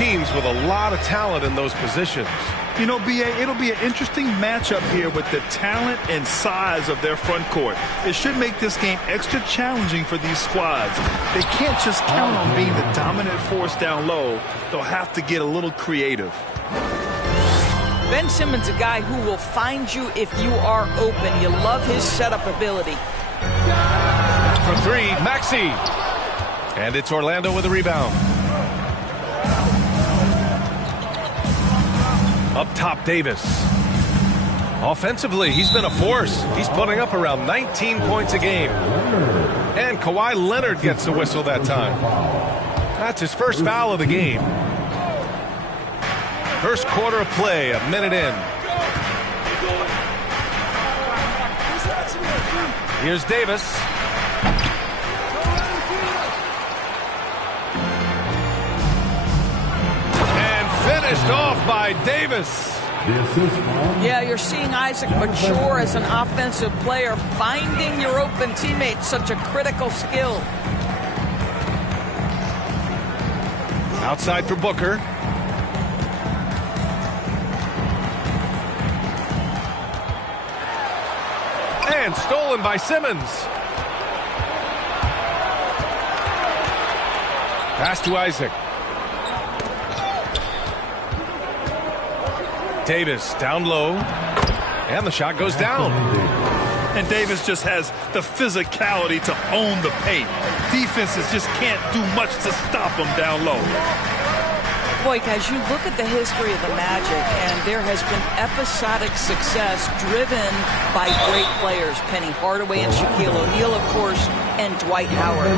teams with a lot of talent in those positions. You know, B.A., it'll be an interesting matchup here with the talent and size of their front court. It should make this game extra challenging for these squads. They can't just count on being the dominant force down low. They'll have to get a little creative. Ben Simmons, a guy who will find you if you are open. You love his setup ability. For three, Maxey. And it's Orlando with a rebound. Up top, Davis. Offensively, he's been a force. He's putting up around 19 points a game. And Kawhi Leonard gets the whistle that time. That's his first foul of the game. First quarter of play, a minute in. Here's Davis. Finished off by Davis. Yeah, you're seeing Isaac mature as an offensive player. Finding your open teammate, such a critical skill. Outside for Booker. And stolen by Simmons. Pass to Isaac. Davis down low, and the shot goes down. And Davis just has the physicality to own the paint. Defenses just can't do much to stop him down low. Boy, guys, you look at the history of the Magic, and there has been episodic success driven by great players. Penny Hardaway and Shaquille O'Neal, of course, and Dwight Howard.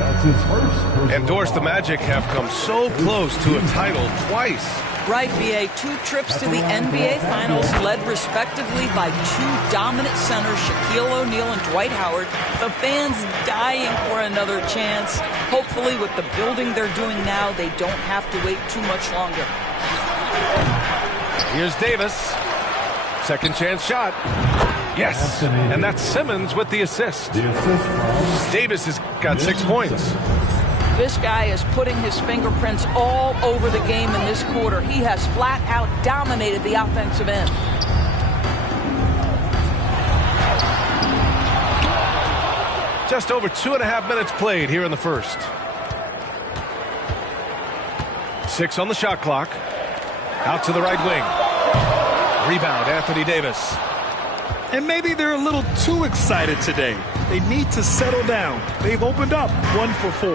That's his first. And Doris, the Magic have come so close to a title twice. Right, B.A. 2 trips to the NBA Finals, led respectively by 2 dominant centers, Shaquille O'Neal and Dwight Howard. The fans dying for another chance. Hopefully, with the building they're doing now, they don't have to wait too much longer. Here's Davis. Second chance shot. Yes, and that's Simmons with the assist. Davis has got 6 points. This guy is putting his fingerprints all over the game in this quarter. He has flat out dominated the offensive end. Just over 2.5 minutes played here in the first. 6 on the shot clock. Out to the right wing. Rebound, Anthony Davis. And maybe they're a little too excited today. They need to settle down. They've opened up 1 for 4.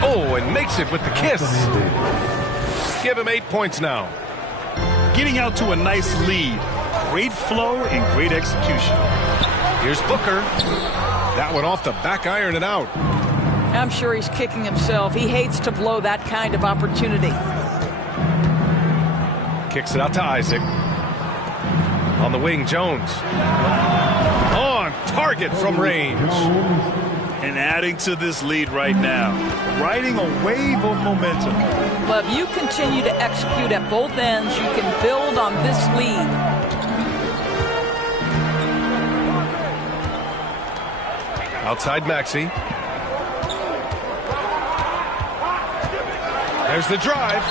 Oh, and makes it with the kiss. Give him 8 points now. Getting out to a nice lead. Great flow and great execution. Here's Booker. That one off the back iron and out. I'm sure he's kicking himself. He hates to blow that kind of opportunity. Kicks it out to Isaac. On the wing, Jones. On target from range. And adding to this lead right now. Riding a wave of momentum. Well, if you continue to execute at both ends, you can build on this lead. Outside Maxey. There's the drive.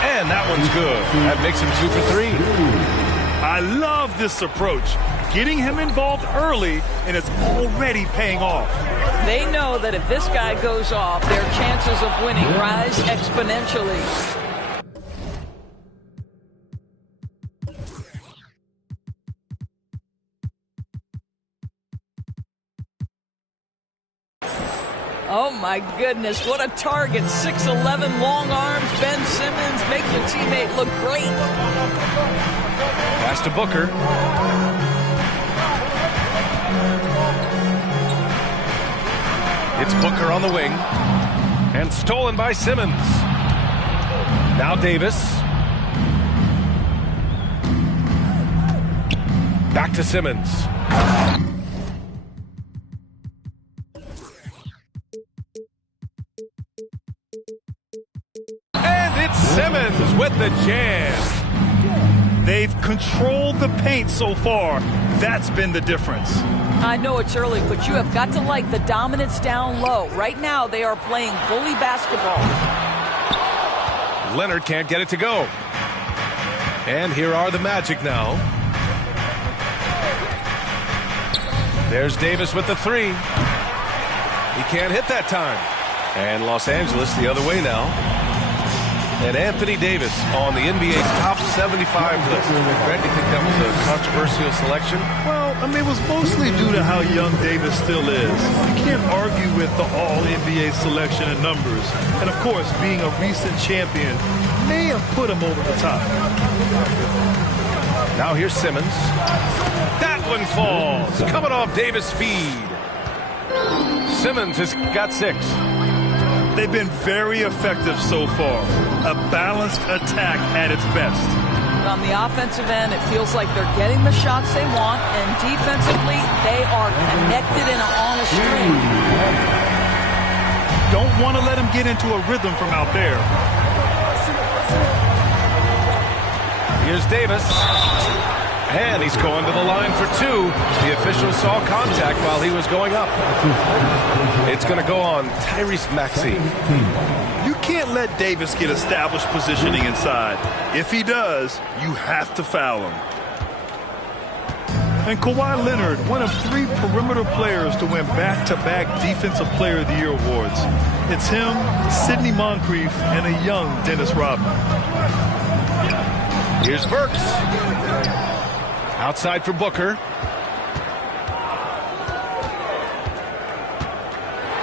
And that one's good. That makes him 2 for 3. I love this approach. Getting him involved early, and it's already paying off. They know that if this guy goes off, their chances of winning rise exponentially. Oh, my goodness. What a target. 6'11", long arms. Ben Simmons. Make your teammate look great. Pass to Booker. It's Booker on the wing. And stolen by Simmons. Now Davis. Back to Simmons. Simmons with the jam. They've controlled the paint so far. That's been the difference. I know it's early, but you have got to like the dominance down low. Right now, they are playing bully basketball. Leonard can't get it to go. And here are the Magic now. There's Davis with the three. He can't hit that time. And Los Angeles the other way now. And Anthony Davis on the NBA's top 75 list. Greg, do you think that was a controversial selection? Well, I mean, it was mostly due to how young Davis still is. You can't argue with the all-NBA selection and numbers. And, of course, being a recent champion may have put him over the top. Now here's Simmons. That one falls. Coming off Davis' feed. Simmons has got 6. They've been very effective so far. A balanced attack at its best. On the offensive end, it feels like they're getting the shots they want, and defensively, they are connected and on a string. Don't want to let him get into a rhythm from out there. Here's Davis. And he's going to the line for 2. The official saw contact while he was going up. It's going to go on Tyrese Maxey. You can't let Davis get established positioning inside. If he does, you have to foul him. And Kawhi Leonard, one of 3 perimeter players to win back-to-back Defensive Player of the Year awards. It's him, Sidney Moncrief, and a young Dennis Rodman. Here's Burks. Outside for Booker.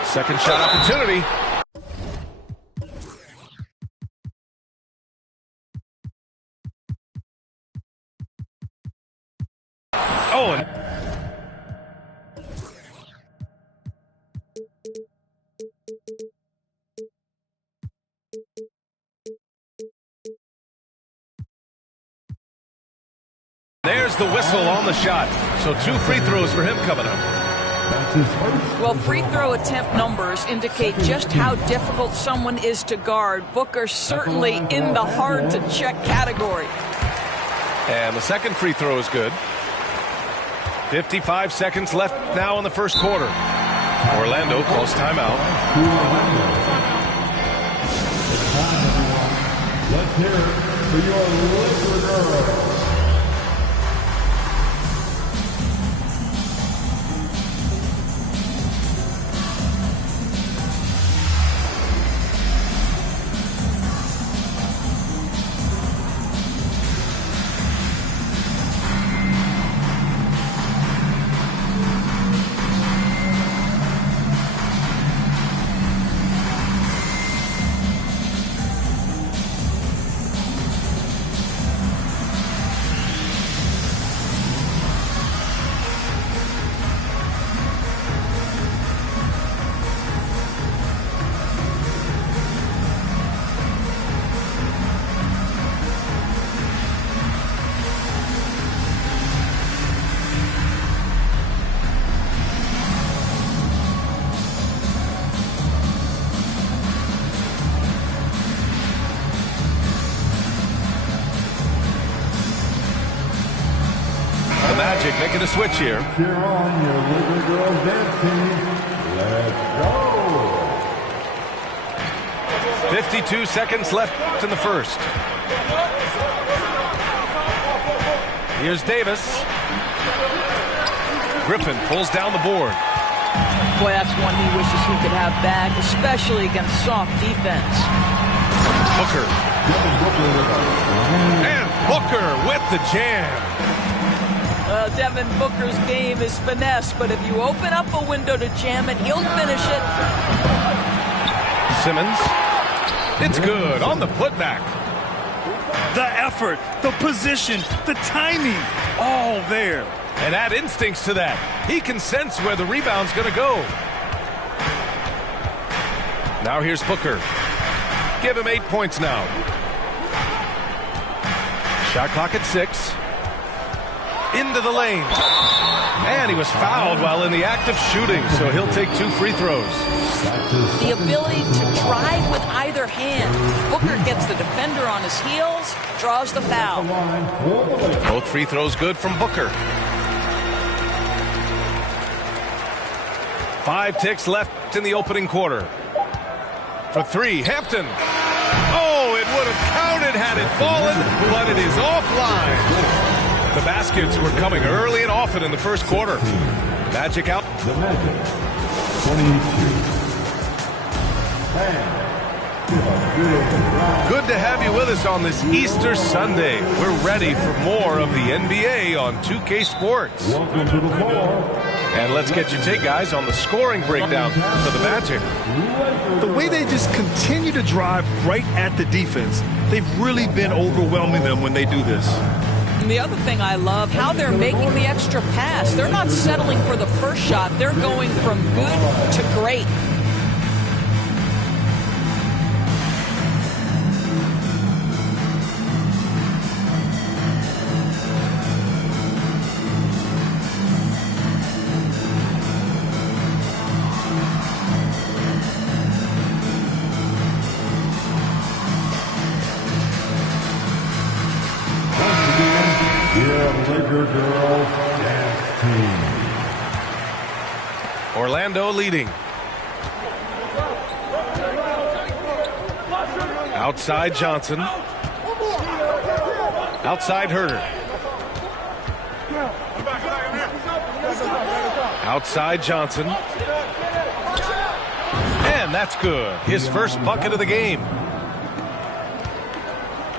Second shot opportunity. Oh, and there's the whistle on the shot. So 2 free throws for him coming up. Well, free throw attempt numbers indicate just how difficult someone is to guard. Booker certainly in the hard-to-check category. And the second free throw is good. 55 seconds left now in the first quarter. Orlando calls timeout. Let's hear it for your Laker girls. Magic making a switch here. Cheer on your Laker girls dance team. Let's go. 52 seconds left in the first. Here's Davis. Griffin pulls down the board. Boy, that's one he wishes he could have back, especially against soft defense. Booker. And Booker with the jam. Devin Booker's game is finesse, but if you open up a window to jam it, he'll finish it. Simmons. It's good on the putback. The effort, the position, the timing, all there. And add instincts to that. He can sense where the rebound's going to go. Now here's Booker. Give him 8 points now. Shot clock at 6. Into the lane. And he was fouled while in the act of shooting, so he'll take 2 free throws. The ability to drive with either hand. Booker gets the defender on his heels, draws the foul. Both free throws good from Booker. 5 ticks left in the opening quarter. For 3, Hampton. Oh, it would have counted had it fallen, but it is offline. The baskets were coming early and often in the first quarter. Magic out. The Magic, 22. Good to have you with us on this Easter Sunday. We're ready for more of the NBA on 2K Sports. Welcome to the floor. And let's get your take, guys, on the scoring breakdown for the Magic. The way they just continue to drive right at the defense, they've really been overwhelming them when they do this. And the other thing I love, how they're making the extra pass. They're not settling for the first shot. They're going from good to great. Laker girls dance team. Orlando leading. Outside Johnson. Outside Herter. Outside Johnson. And that's good. His first bucket of the game.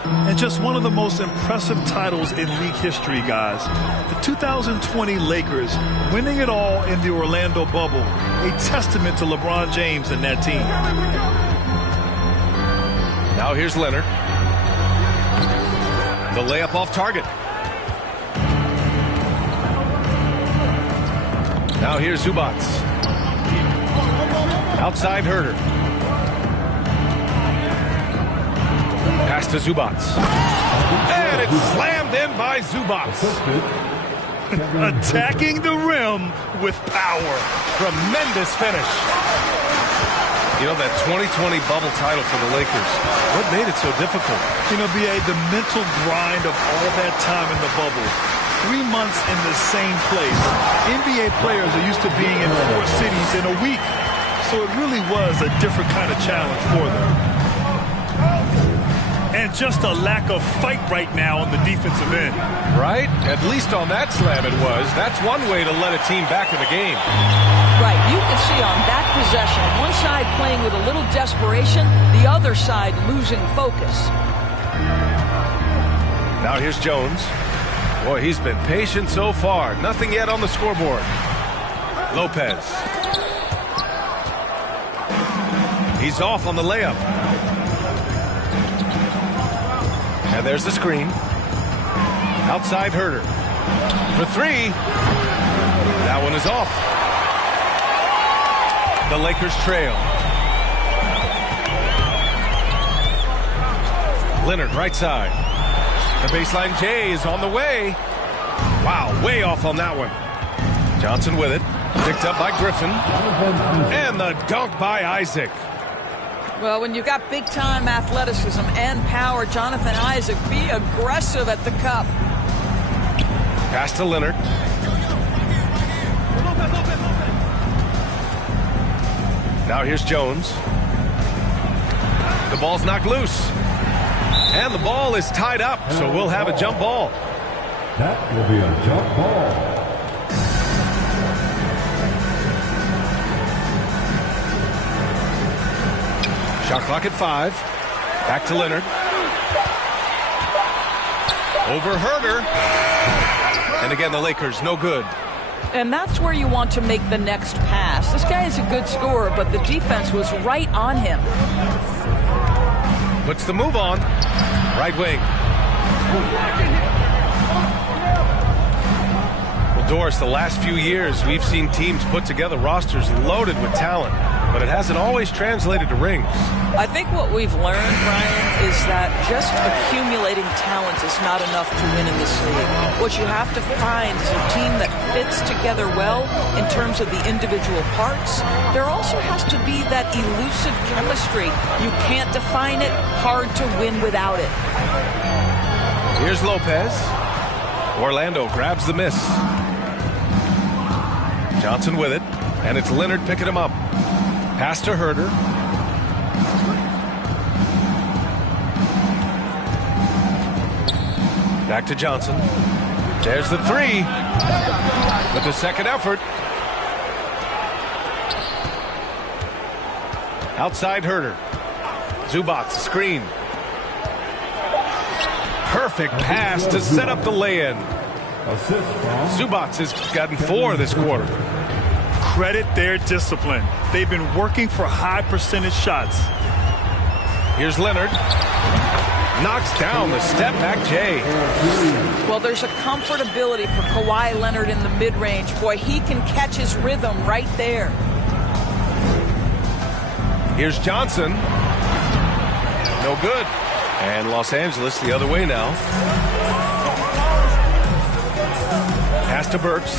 And just one of the most impressive titles in league history, guys. The 2020 Lakers winning it all in the Orlando bubble. A testament to LeBron James and that team. Now here's Leonard. The layup off target. Now here's Zubac. Outside Herter. Pass to Zubac. And it's slammed in by Zubac. Attacking the rim with power. Tremendous finish. You know, that 2020 bubble title for the Lakers, what made it so difficult? You know, B.A., the mental grind of all that time in the bubble. 3 months in the same place. NBA players are used to being in 4 cities in a week. So it really was a different kind of challenge for them. And just a lack of fight right now on the defensive end. Right? At least on that slam it was. That's one way to let a team back in the game. Right, you can see on that possession, one side playing with a little desperation, the other side losing focus. Now here's Jones. Boy, he's been patient so far. Nothing yet on the scoreboard. Lopez. He's off on the layup. And there's the screen. Outside Herter. For 3. That one is off. The Lakers trail. Leonard right side. The baseline J is on the way. Wow, way off on that one. Johnson with it. Picked up by Griffin. And the dunk by Isaac. Well, when you've got big-time athleticism and power, Jonathan Isaac, be aggressive at the cup. Pass to Leonard. Now here's Jones. The ball's knocked loose. And the ball is tied up, so we'll have a jump ball. That will be a jump ball. Shot clock at 5. Back to Leonard. Over Herter. And again, the Lakers, no good. And that's where you want to make the next pass. This guy is a good scorer, but the defense was right on him. Puts the move on. Right wing. Well, Doris, the last few years, we've seen teams put together rosters loaded with talent, but it hasn't always translated to rings. I think what we've learned, Brian, is that just accumulating talent is not enough to win in this league. What you have to find is a team that fits together well in terms of the individual parts. There also has to be that elusive chemistry. You can't define it, hard to win without it. Here's Lopez. Orlando grabs the miss. Johnson with it. And it's Leonard picking him up. Pass to Herder. Back to Johnson. There's the three. With the second effort. Outside Herder. Zubac, screen. Perfect pass to set up the lay-in. Zubac has gotten 4 this quarter. Credit their discipline. They've been working for high percentage shots. Here's Leonard. Knocks down the step-back J. Well, there's a comfortability for Kawhi Leonard in the mid-range. Boy, he can catch his rhythm right there. Here's Johnson. No good. And Los Angeles the other way now. Pass to Burks.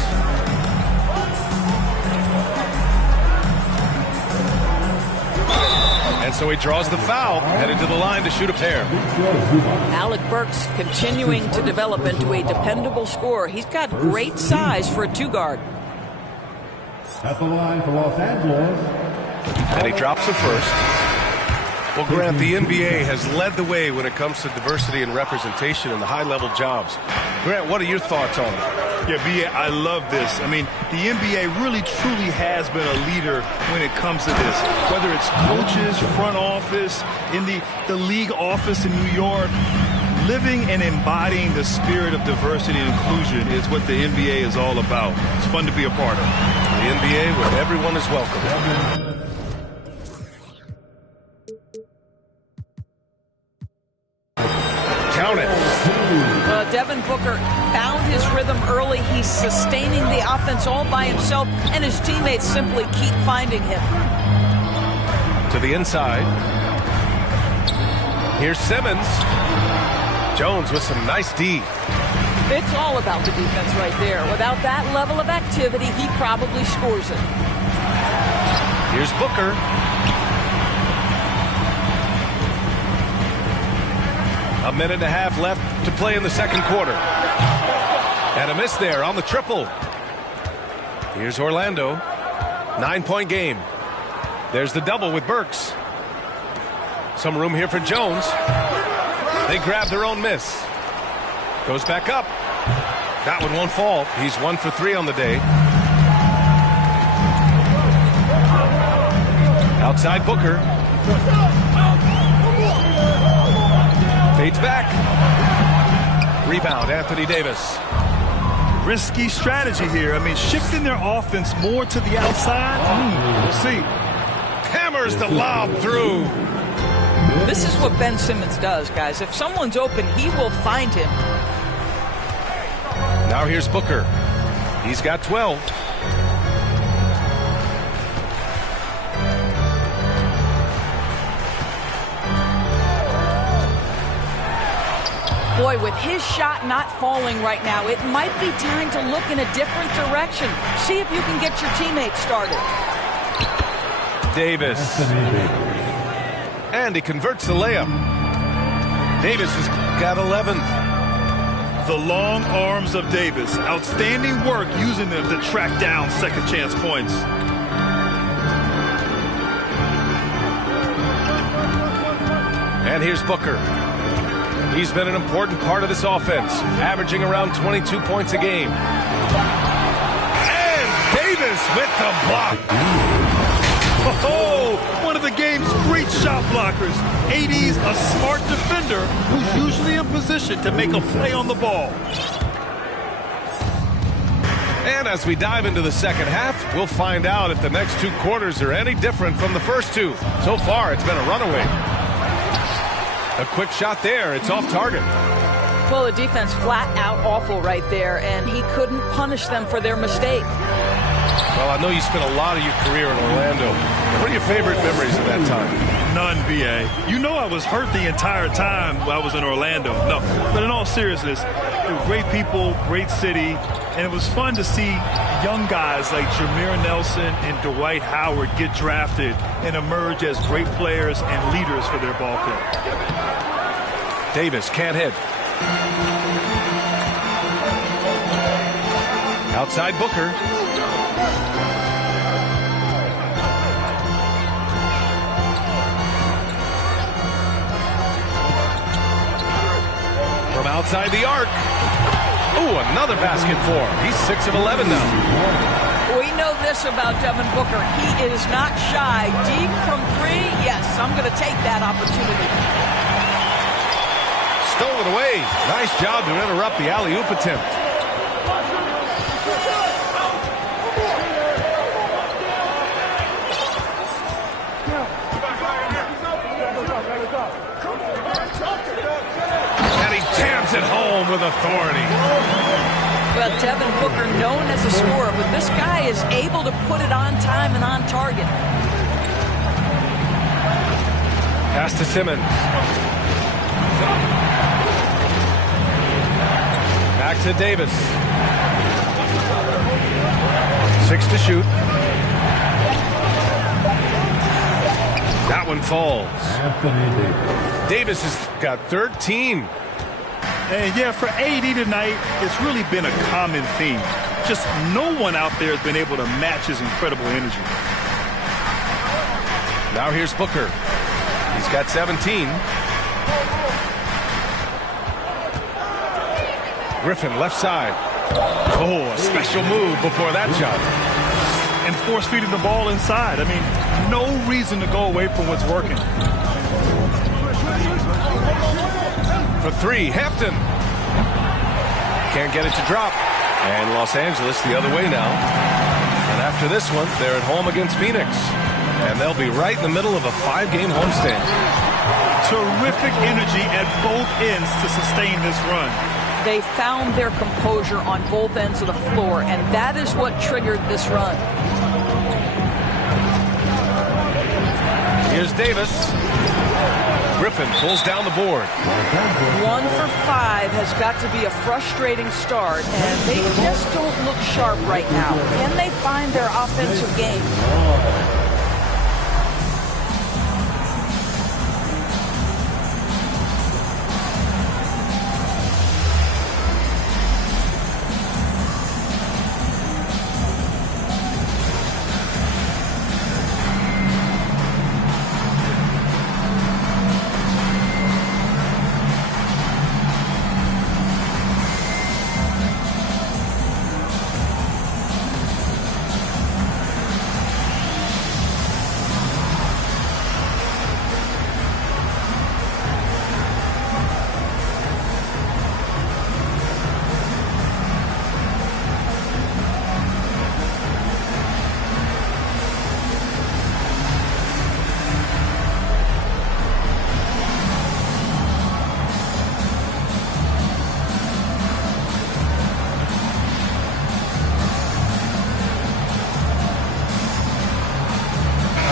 And so he draws the foul, headed to the line to shoot a pair. Alec Burks continuing to develop into a dependable scorer. He's got great size for a 2-guard. At the line for Los Angeles. And he drops the first. Well, Grant, the NBA has led the way when it comes to diversity and representation in the high-level jobs. Grant, what are your thoughts on it? Yeah, B.A., I love this. I mean, the NBA really, truly has been a leader when it comes to this. Whether it's coaches, front office, in the league office in New York, living and embodying the spirit of diversity and inclusion is what the NBA is all about. It's fun to be a part of. The NBA where everyone is welcome. Count it. Devin Booker found his rhythm early. He's sustaining the offense all by himself, and his teammates simply keep finding him. To the inside. Here's Simmons. Jones with some nice D. It's all about the defense right there. Without that level of activity, he probably scores it. Here's Booker. A minute and a half left to play in the second quarter. And a miss there on the triple. Here's Orlando. 9-point game. There's the double with Burks. Some room here for Jones. They grab their own miss. Goes back up. That one won't fall. He's 1 for 3 on the day. Outside Booker. Fades back. Rebound, Anthony Davis. Risky strategy here. I mean, shifting their offense more to the outside. We'll see. Hammers the lob through. This is what Ben Simmons does, guys. If someone's open, he will find him. Now here's Booker. He's got 12. Boy, with his shot not falling right now, it might be time to look in a different direction. See if you can get your teammates started. Davis. And he converts the layup. Davis has got 11. The long arms of Davis. Outstanding work using them to track down second chance points. And here's Booker. He's been an important part of this offense, averaging around 22 points a game. And Davis with the block. Oh, one of the game's great shot blockers. AD's a smart defender who's usually in position to make a play on the ball. And as we dive into the second half, we'll find out if the next 2 quarters are any different from the first 2. So far, it's been a runaway. A quick shot there. It's off target. Well, the defense flat out awful right there, and he couldn't punish them for their mistake. Well, I know you spent a lot of your career in Orlando. What are your favorite memories of that time? None, B.A. You know I was hurt the entire time while I was in Orlando. No, but in all seriousness, they were great people, great city, and it was fun to see young guys like Jameer Nelson and Dwight Howard get drafted and emerge as great players and leaders for their ball club. Davis can't hit. Outside Booker. outside the arc. Ooh, another basket for him. He's 6 of 11 now. We know this about Devin Booker. He is not shy. Deep from 3, yes, I'm going to take that opportunity. Stolen away. Nice job to interrupt the alley-oop attempt. And he jams it home with authority. Well, Devin Booker, known as a scorer, but this guy is able to put it on time and on target. Pass to Simmons. Back to Davis. 6 to shoot. That one falls. Davis has got 13. And yeah, for AD tonight, it's really been a common theme. Just no one out there has been able to match his incredible energy. Now here's Booker. He's got 17. Griffin left side. Oh, a special move before that jump. And force feeding the ball inside. I mean, no reason to go away from what's working. For 3, Hampton. Can't get it to drop. And Los Angeles the other way now. And after this one, they're at home against Phoenix. And they'll be right in the middle of a 5-game homestand. Terrific energy at both ends to sustain this run. They found their composure on both ends of the floor, and that is what triggered this run. Here's Davis. Griffin pulls down the board. 1 for 5 has got to be a frustrating start, and they just don't look sharp right now. Can they find their offensive game?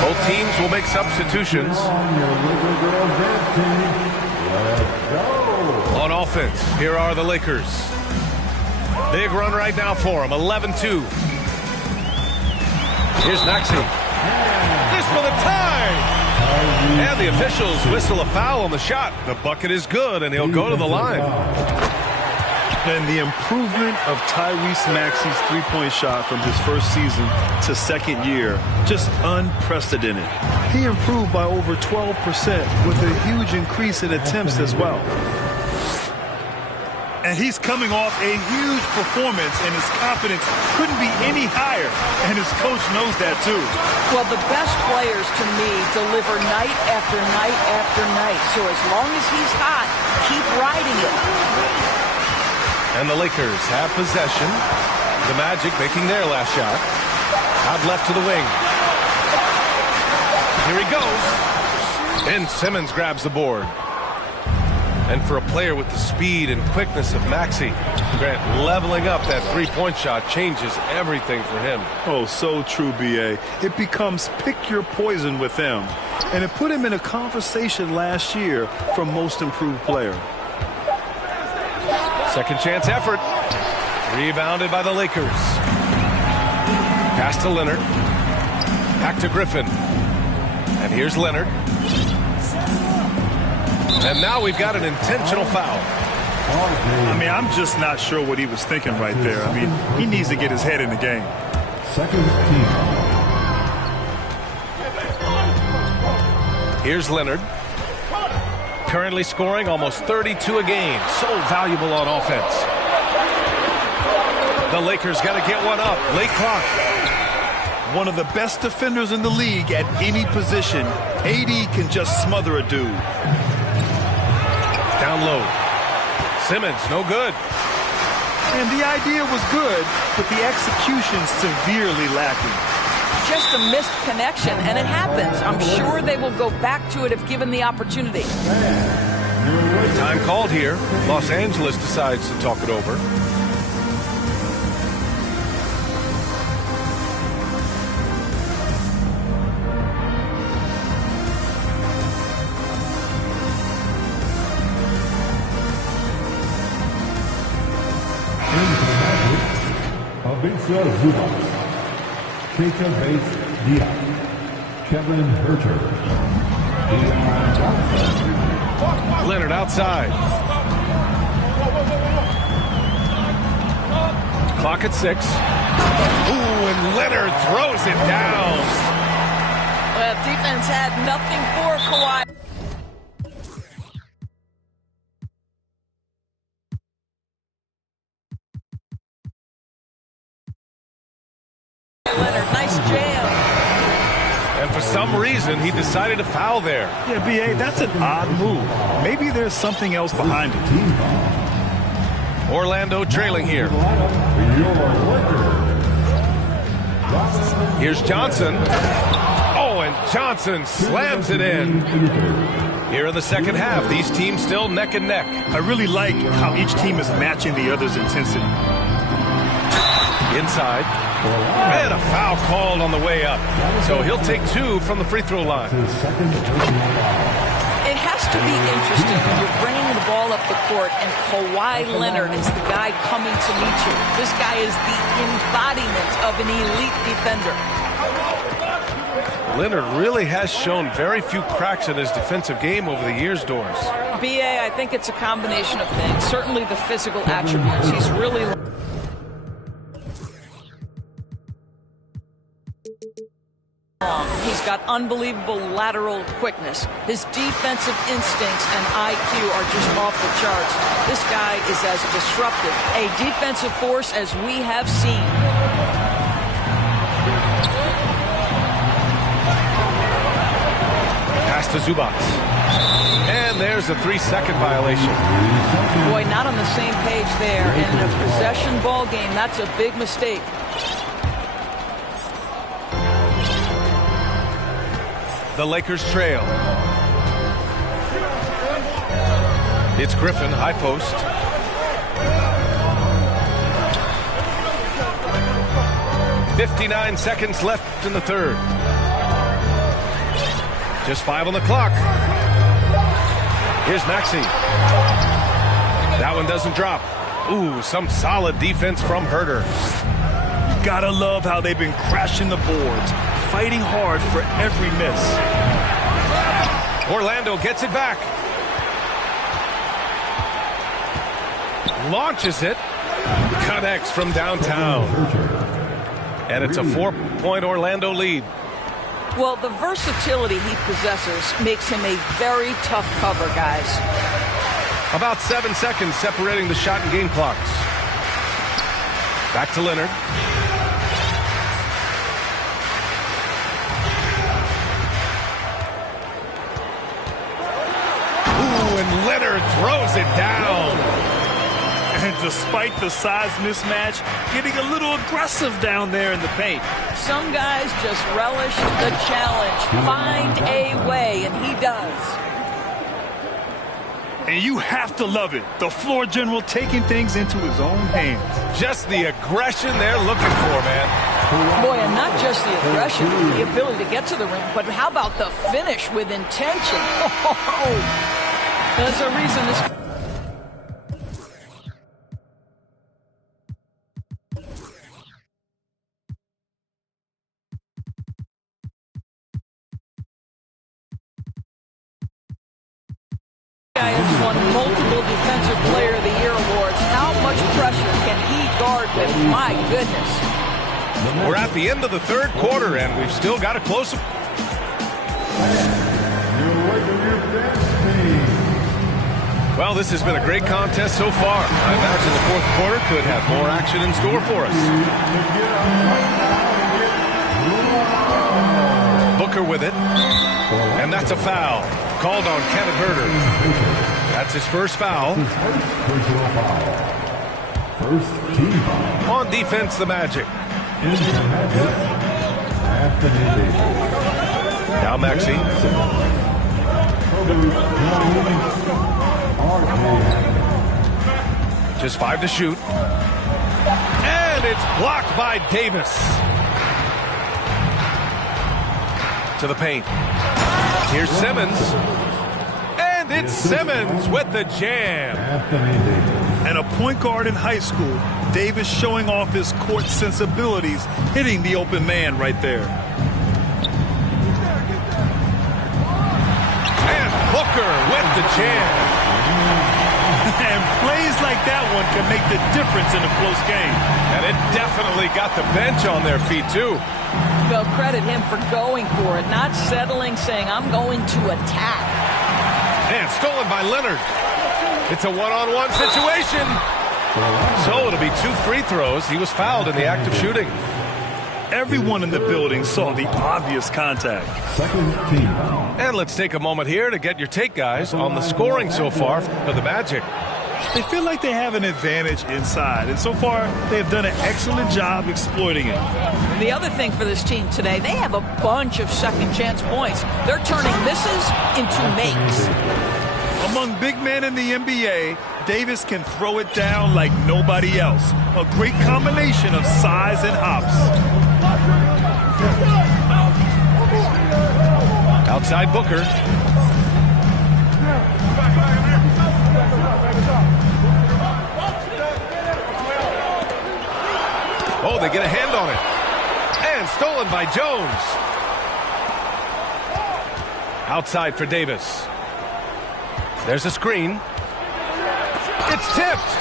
Both teams will make substitutions. On offense, here are the Lakers. Big run right now for them, 11-2. Here's Maxey. This for the tie! And the officials whistle a foul on the shot. The bucket is good, and he'll go to the line. And the improvement of Tyrese Maxey's three-point shot from his first season to second year, just unprecedented. He improved by over 12% with a huge increase in attempts as well. And he's coming off a huge performance, and his confidence couldn't be any higher. And his coach knows that, too. Well, the best players, to me, deliver night after night after night. So as long as he's hot, keep riding it. And the Lakers have possession. The Magic making their last shot. Out left to the wing. Here he goes. And Simmons grabs the board. And for a player with the speed and quickness of Maxey, Grant, leveling up that three-point shot changes everything for him. Oh, so true, B.A. It becomes pick your poison with them. And it put him in a conversation last year for most improved player. Second chance effort. Rebounded by the Lakers. Pass to Leonard. Back to Griffin. And here's Leonard. And now we've got an intentional foul. I mean, I'm just not sure what he was thinking right there. I mean, he needs to get his head in the game. Second team. Here's Leonard. currently scoring almost 32 a game. So valuable on offense. The Lakers got to get one up. Late clock. One of the best defenders in the league at any position. AD can just smother a dude. Down low. Simmons, no good. And the idea was good, but the execution severely lacking. Just a missed connection, and it happens. I'm sure they will go back to it if given the opportunity. Time called here. Los Angeles decides to talk it over. Jacob Bates Diaz, Kevin Herter, Deion Johnson. Leonard outside. Clock at 6. Ooh, and Leonard throws it down. Well, defense had nothing for Kawhi. Leonard, nice jam. And for some reason, he decided to foul there. Yeah, B.A., that's an odd move. Maybe there's something else behind it. Orlando trailing here. Here's Johnson. Oh, and Johnson slams it in. Here in the second half, these teams still neck and neck. I really like how each team is matching the other's intensity. Inside. And a foul called on the way up. So he'll take 2 from the free throw line. It has to be interesting when you're bringing the ball up the court and Kawhi Leonard is the guy coming to meet you. This guy is the embodiment of an elite defender. Leonard really has shown very few cracks in his defensive game over the years, Doris. B.A., I think it's a combination of things. Certainly the physical attributes. He's really... He's got unbelievable lateral quickness. His defensive instincts and IQ are just off the charts. This guy is as disruptive a defensive force as we have seen. Pass to Zubac. And there's a 3-second violation. Boy, not on the same page there. And in a possession ball game, that's a big mistake. The Lakers trail. It's Griffin, high post. .59 seconds left in the third. Just 5 on the clock. Here's Maxey. That one doesn't drop. Ooh, some solid defense from Herter. You gotta love how they've been crashing the boards, fighting hard for every miss. Orlando gets it back. Launches it. Connects from downtown. And it's a 4-point Orlando lead. Well, the versatility he possesses makes him a very tough cover, guys. About 7 seconds separating the shot and game clocks. Back to Leonard. And Leonard throws it down. And despite the size mismatch, getting a little aggressive down there in the paint. Some guys just relish the challenge. Find a way, and he does. And you have to love it. The floor general taking things into his own hands. Just the aggression they're looking for, man. Boy, and not just the aggression, the ability to get to the rim, but how about the finish with intention? There's a reason this... guy has won multiple Defensive Player of the Year awards. How much pressure can he guard with? My goodness. We're at the end of the third quarter, and we've still got a close... Your Lakers dance team. Well, this has been a great contest so far. I imagine the fourth quarter could have more action in store for us. Booker with it. And that's a foul. Called on Kevin Herter. That's his first foul. First team foul. On defense, the Magic. Now Maxey. Just 5 to shoot. And it's blocked by Davis. To the paint. Here's Simmons. And it's Simmons with the jam. And a point guard in high school, Davis showing off his court sensibilities, hitting the open man right there. And Booker with the jam. And plays like that one can make the difference in a close game. And it definitely got the bench on their feet, too. They'll credit him for going for it, not settling, saying, I'm going to attack. And stolen by Leonard. It's a one-on-one situation. So it'll be 2 free throws. He was fouled in the act of shooting. Everyone in the building saw the obvious contact. Second team. And let's take a moment here to get your take, guys, on the scoring so far for the Magic. They feel like they have an advantage inside, and so far they have done an excellent job exploiting it. The other thing for this team today, they have a bunch of second chance points. They're turning misses into makes. Among big men in the NBA, Davis can throw it down like nobody else. A great combination of size and hops. Outside Booker. Oh, they get a hand on it. And stolen by Jones. Outside for Davis. There's a screen. It's tipped.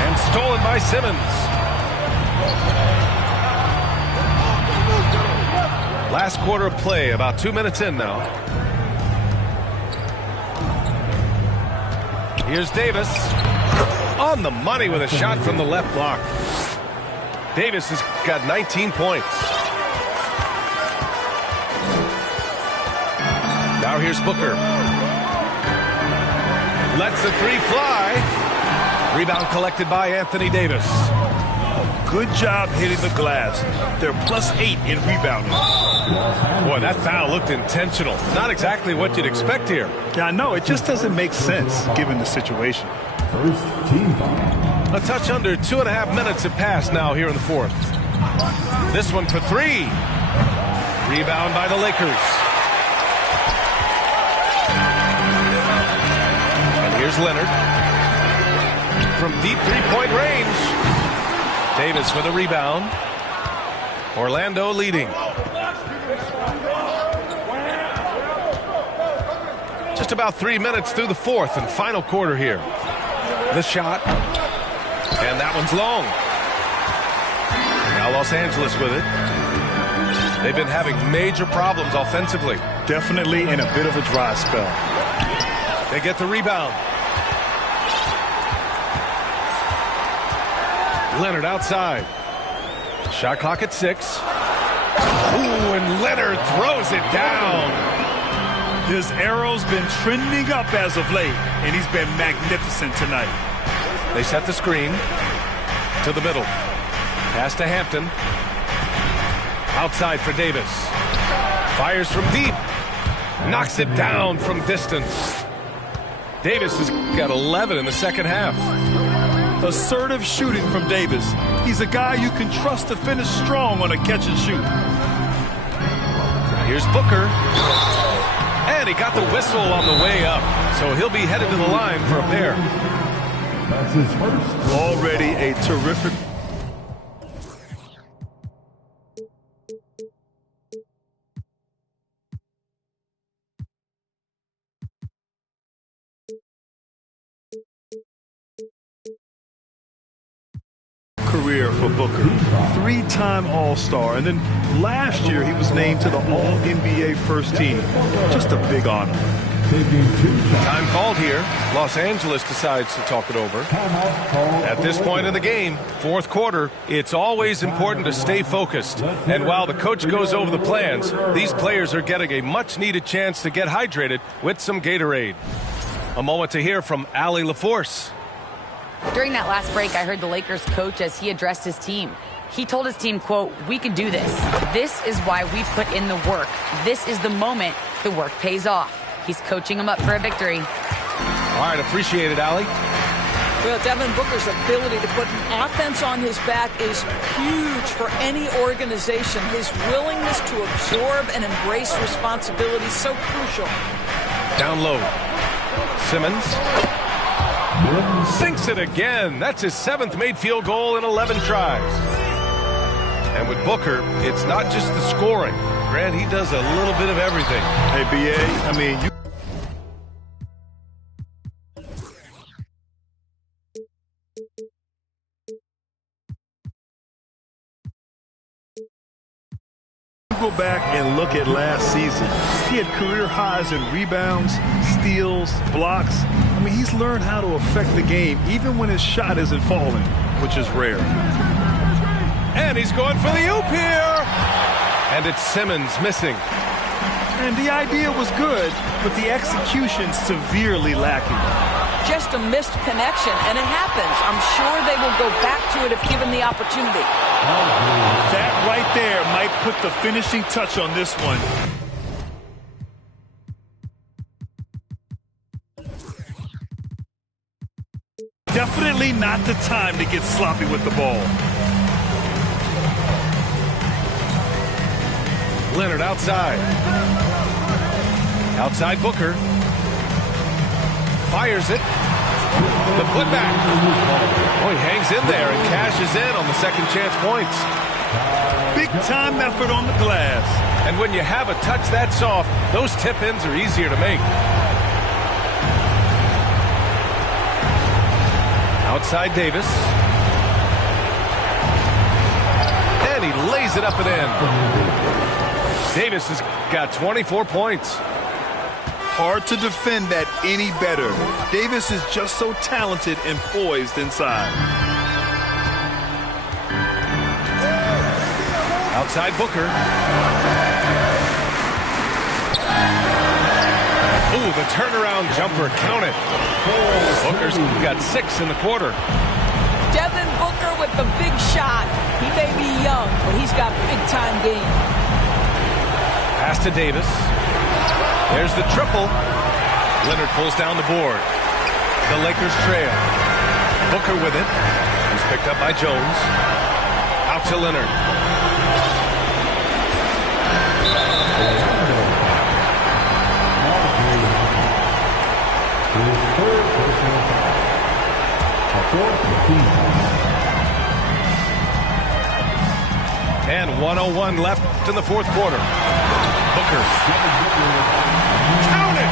And stolen by Simmons. Last quarter of play, about 2 minutes in now. Here's Davis. On the money with a shot from the left block. Davis has got 19 points. Now here's Booker. Lets the 3 fly. Rebound collected by Anthony Davis. Good job hitting the glass. They're +8 in rebounding. Boy, that foul looked intentional. Not exactly what you'd expect here. Yeah, I know. It just doesn't make sense given the situation. First team foul. A touch under 2.5 minutes have passed now here in the fourth. This one for 3. Rebound by the Lakers. And here's Leonard. From deep 3-point range. Davis with a rebound. Orlando leading. Just about 3 minutes through the fourth and final quarter here. The shot. And that one's long. Now Los Angeles with it. They've been having major problems offensively. Definitely in a bit of a dry spell. They get the rebound. Leonard outside. Shot clock at 6. Ooh, and Leonard throws it down. His arrow's been trending up as of late, and he's been magnificent tonight. They set the screen to the middle. Pass to Hampton. Outside for Davis. Fires from deep. Knocks it down from distance. Davis has got 11 in the second half. Assertive shooting from Davis. He's a guy you can trust to finish strong on a catch and shoot. Here's Booker. And he got the whistle on the way up. So he'll be headed to the line for a pair. That's his first. Already a terrific career for Booker. 3-time All-Star, and then last year he was named to the All-NBA first team. Just a big honor. Time called here. Los Angeles decides to talk it over. At this point in the game, fourth quarter, it's always important to stay focused. And while the coach goes over the plans, these players are getting a much-needed chance to get hydrated with some Gatorade. A moment to hear from Allie LaForce. During that last break, I heard the Lakers coach as he addressed his team. He told his team, quote, "We can do this. This is why we put in the work. This is the moment the work pays off." He's coaching them up for a victory. All right, appreciate it, Allie. Well, Devin Booker's ability to put an offense on his back is huge for any organization. His willingness to absorb and embrace responsibility is so crucial. Down low. Simmons sinks it again. That's his 7th made field goal in 11 tries. And with Booker, it's not just the scoring. Grant, he does a little bit of everything. Hey, B.A., I mean, you go back and look at last season. He had career highs in rebounds, steals, blocks. I mean, he's learned how to affect the game even when his shot isn't falling, which is rare. And he's going for the oop here. And it's Simmons missing. And the idea was good, but the execution severely lacking. Just a missed connection, and it happens. I'm sure they will go back to it if given the opportunity. That right there might put the finishing touch on this one. Definitely not the time to get sloppy with the ball. Leonard outside. Outside Booker. Fires it. The putback. Oh, he hangs in there and cashes in on the second chance points. Big time effort on the glass. And when you have a touch that soft, those tip-ins are easier to make. Outside Davis. And he lays it up and in. Davis has got 24 points. Hard to defend that any better. Davis is just so talented and poised inside. Outside Booker. Ooh, the turnaround jumper, count it. Booker's got 6 in the quarter. Devin Booker with the big shot. He may be young, but he's got big-time game. Pass to Davis. There's the triple. Leonard pulls down the board. The Lakers trail. Booker with it. He's picked up by Jones. Out to Leonard. And 1:01 left in the fourth quarter. Booker. Count it!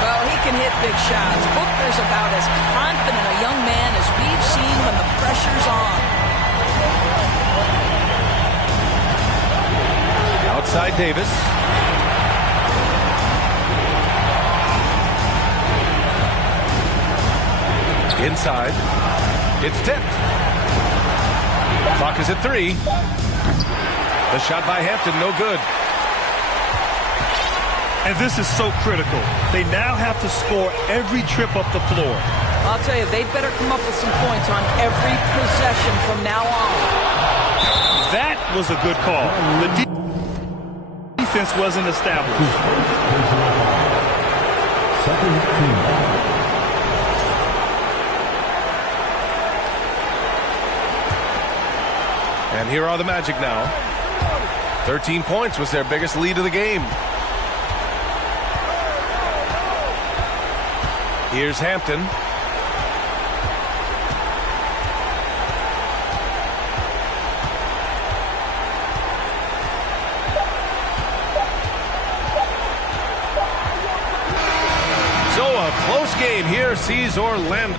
Well, he can hit big shots. Booker's about as confident a young man as we've seen when the pressure's on. Outside Davis. Inside. It's tipped. Clock is at 3. The shot by Hampton, no good. And this is so critical. They now have to score every trip up the floor. I'll tell you, they better come up with some points on every possession from now on. That was a good call. The defense wasn't established. And here are the Magic now. 13 points was their biggest lead of the game. Here's Hampton. So a close game here sees Orlando.